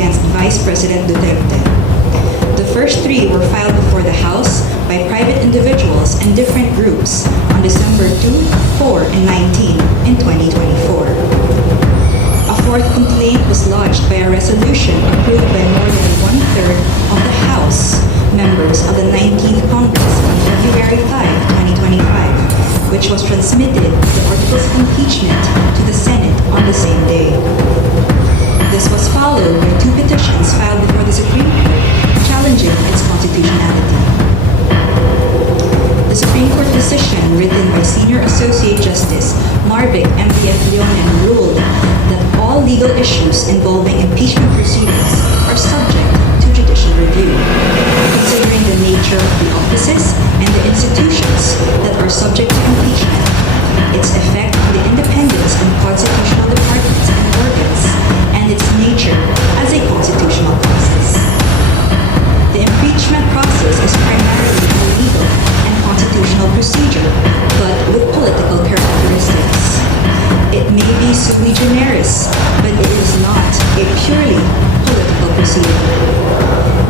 against Vice President Duterte. The first three were filed before the House by private individuals and different groups on December 2, 4, and 19 in 2024. A fourth complaint was lodged by a resolution approved by more than one-third of the House members of the 19th Congress on February 5, 2025, which was transmitted with the articles of impeachment to the Senate on the same day. This was followed by two petitions filed before the Supreme Court challenging its constitutionality. The Supreme Court decision, written by Senior Associate Justice Marvic M.P.F. Leonen, ruled that all legal issues involving impeachment proceedings are subject to judicial review, considering the nature of the offices and the institutions that are subject to impeachment, its effect on the independence of constitutional departments and organs, and its nature as a constitutional process. The impeachment process is primarily a legal and constitutional procedure, but with political characteristics. It may be sui generis, but it is not a purely political proceeding.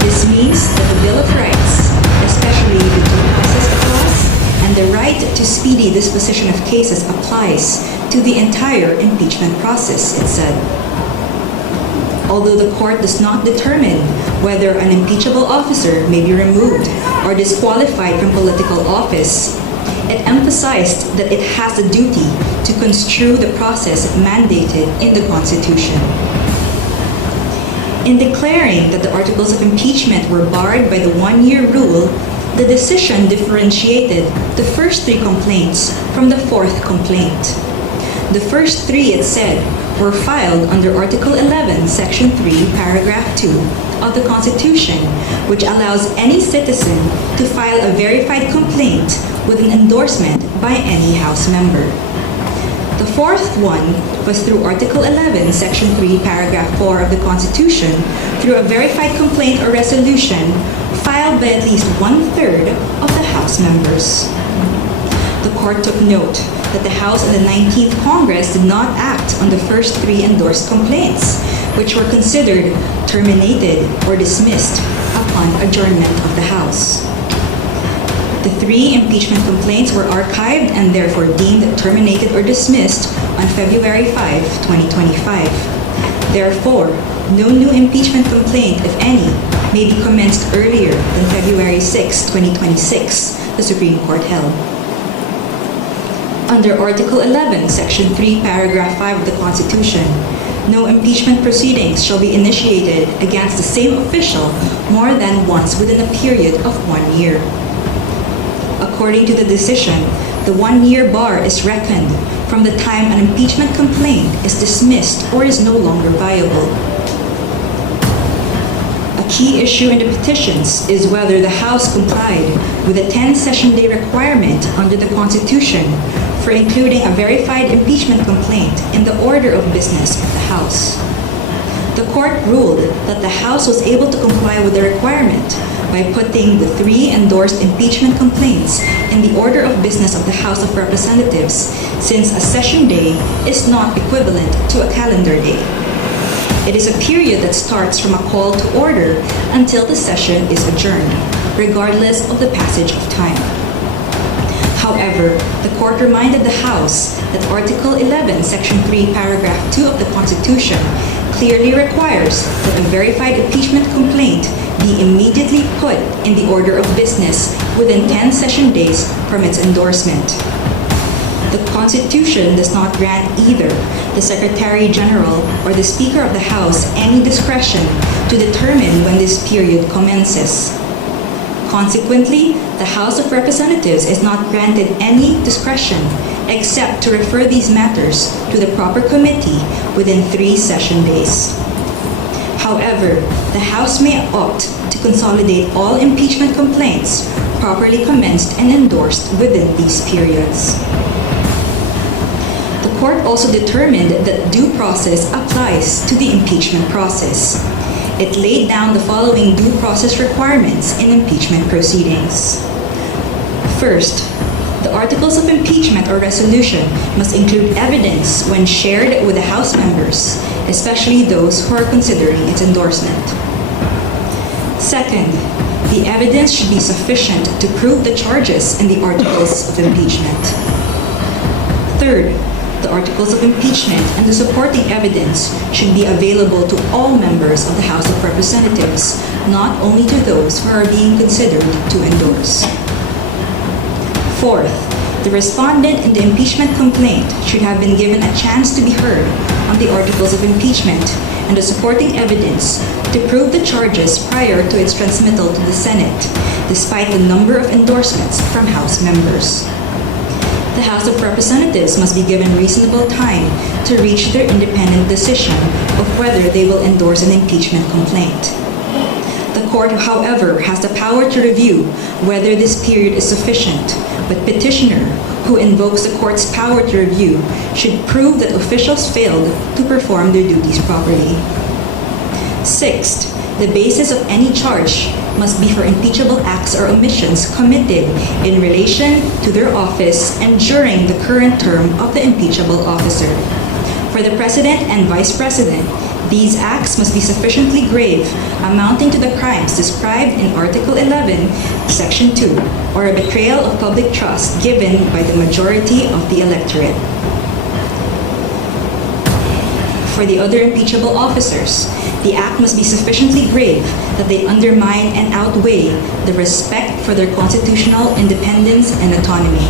This means that the Bill of Rights, especially the due process clause and the right to speedy disposition of cases, applies to the entire impeachment process, it said. Although the court does not determine whether an impeachable officer may be removed or disqualified from political office, it emphasized that it has a duty to construe the process mandated in the Constitution. In declaring that the articles of impeachment were barred by the one-year rule, the decision differentiated the first three complaints from the fourth complaint. The first three, it said, were filed under Article 11, Section 3, Paragraph 2 of the Constitution, which allows any citizen to file a verified complaint with an endorsement by any House member. The fourth one was through Article 11, Section 3, Paragraph 4 of the Constitution, through a verified complaint or resolution filed by at least one-third of the House members. The court took note that the House and the 19th Congress did not act on the first three endorsed complaints, which were considered terminated or dismissed upon adjournment of the House. The three impeachment complaints were archived and therefore deemed terminated or dismissed on February 5, 2025. Therefore, no new impeachment complaint, if any, may be commenced earlier than February 6, 2026, the Supreme Court held. Under Article 11, Section 3, Paragraph 5 of the Constitution, no impeachment proceedings shall be initiated against the same official more than once within a period of 1 year. According to the decision, the one-year bar is reckoned from the time an impeachment complaint is dismissed or is no longer viable. A key issue in the petitions is whether the House complied with the 10-session day requirement under the Constitution for including a verified impeachment complaint in the order of business of the House. The court ruled that the House was able to comply with the requirement by putting the three endorsed impeachment complaints in the order of business of the House of Representatives, since a session day is not equivalent to a calendar day. It is a period that starts from a call to order until the session is adjourned, regardless of the passage of time. However, the court reminded the House that Article 11, Section 3, Paragraph 2 of the Constitution clearly requires that a verified impeachment complaint be immediately put in the order of business within 10 session days from its endorsement. The Constitution does not grant either the Secretary General or the Speaker of the House any discretion to determine when this period commences. Consequently, the House of Representatives is not granted any discretion except to refer these matters to the proper committee within 3 session days. However, the House may opt to consolidate all impeachment complaints properly commenced and endorsed within these periods. The court also determined that due process applies to the impeachment process. It laid down the following due process requirements in impeachment proceedings. First, the articles of impeachment or resolution must include evidence when shared with the House members, especially those who are considering its endorsement. Second, the evidence should be sufficient to prove the charges in the articles of impeachment. Third, the articles of impeachment and the supporting evidence should be available to all members of the House of Representatives, not only to those who are being considered to endorse. Fourth, the respondent in the impeachment complaint should have been given a chance to be heard on the articles of impeachment and the supporting evidence to prove the charges prior to its transmittal to the Senate, despite the number of endorsements from House members. The House of Representatives must be given reasonable time to reach their independent decision of whether they will endorse an impeachment complaint. The court, however, has the power to review whether this period is sufficient, but petitioner, who invokes the court's power to review, should prove that officials failed to perform their duties properly. Sixth, the basis of any charge must be for impeachable acts or omissions committed in relation to their office and during the current term of the impeachable officer. For the President and Vice President, these acts must be sufficiently grave, amounting to the crimes described in Article 11, Section 2, or a betrayal of public trust given by the majority of the electorate. For the other impeachable officers, the act must be sufficiently grave that they undermine and outweigh the respect for their constitutional independence and autonomy.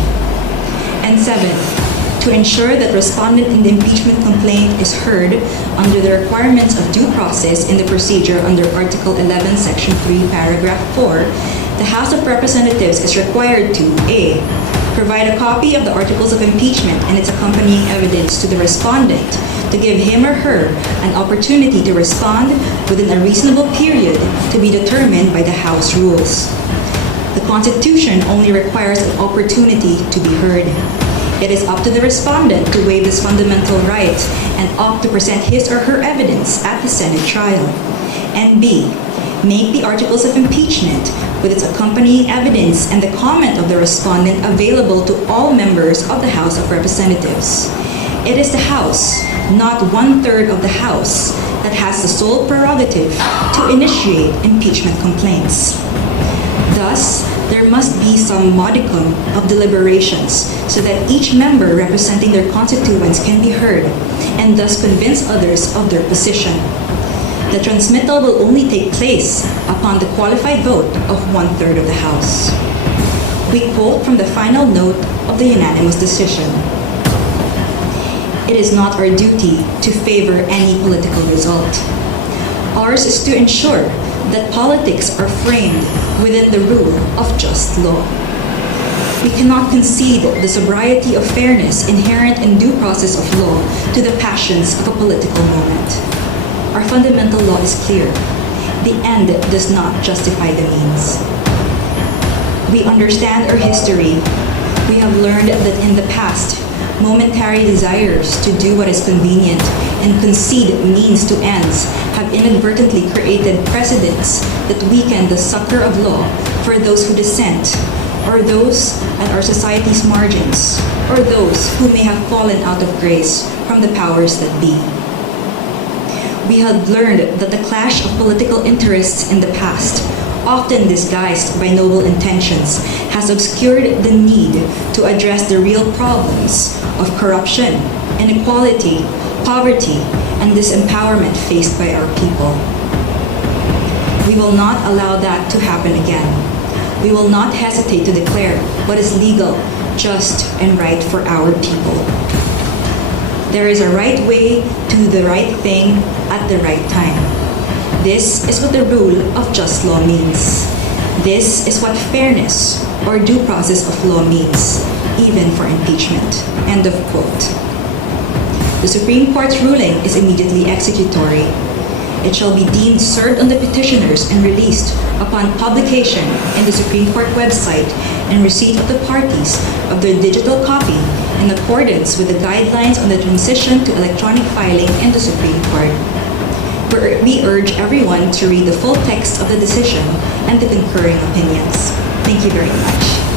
And seventh, to ensure that respondent in the impeachment complaint is heard under the requirements of due process in the procedure under Article 11, Section 3, Paragraph 4, the House of Representatives is required to A. Provide a copy of the articles of impeachment and its accompanying evidence to the respondent to give him or her an opportunity to respond within a reasonable period to be determined by the House rules. The Constitution only requires an opportunity to be heard. It is up to the respondent to waive this fundamental right and opt to present his or her evidence at the Senate trial. And B, make the articles of impeachment with its accompanying evidence and the comment of the respondent available to all members of the House of Representatives. It is the House, not 1/3 of the House, that has the sole prerogative to initiate impeachment complaints. Thus, there must be some modicum of deliberations so that each member representing their constituents can be heard and thus convince others of their position. The transmittal will only take place upon the qualified vote of 1/3 of the House. We quote from the final note of the unanimous decision. It is not our duty to favor any political result. Ours is to ensure that politics are framed within the rule of just law. We cannot concede the sobriety of fairness inherent in due process of law to the passions of a political moment. Our fundamental law is clear. The end does not justify the means. We understand our history. We have learned that in the past, momentary desires to do what is convenient and concede means to ends have inadvertently created precedents that weaken the succor of law for those who dissent, or those at our society's margins, or those who may have fallen out of grace from the powers that be. We have learned that the clash of political interests in the past, often disguised by noble intentions, has obscured the need to address the real problems of corruption, inequality, poverty, and disempowerment faced by our people. We will not allow that to happen again. We will not hesitate to declare what is legal, just, and right for our people. There is a right way to do the right thing at the right time. This is what the rule of just law means. This is what fairness or due process of law means, even for impeachment. End of quote. The Supreme Court's ruling is immediately executory. It shall be deemed served on the petitioners and released upon publication in the Supreme Court website and receipt of the parties of their digital copy in accordance with the guidelines on the transition to electronic filing in the Supreme Court. We urge everyone to read the full text of the decision and the concurring opinions. Thank you very much.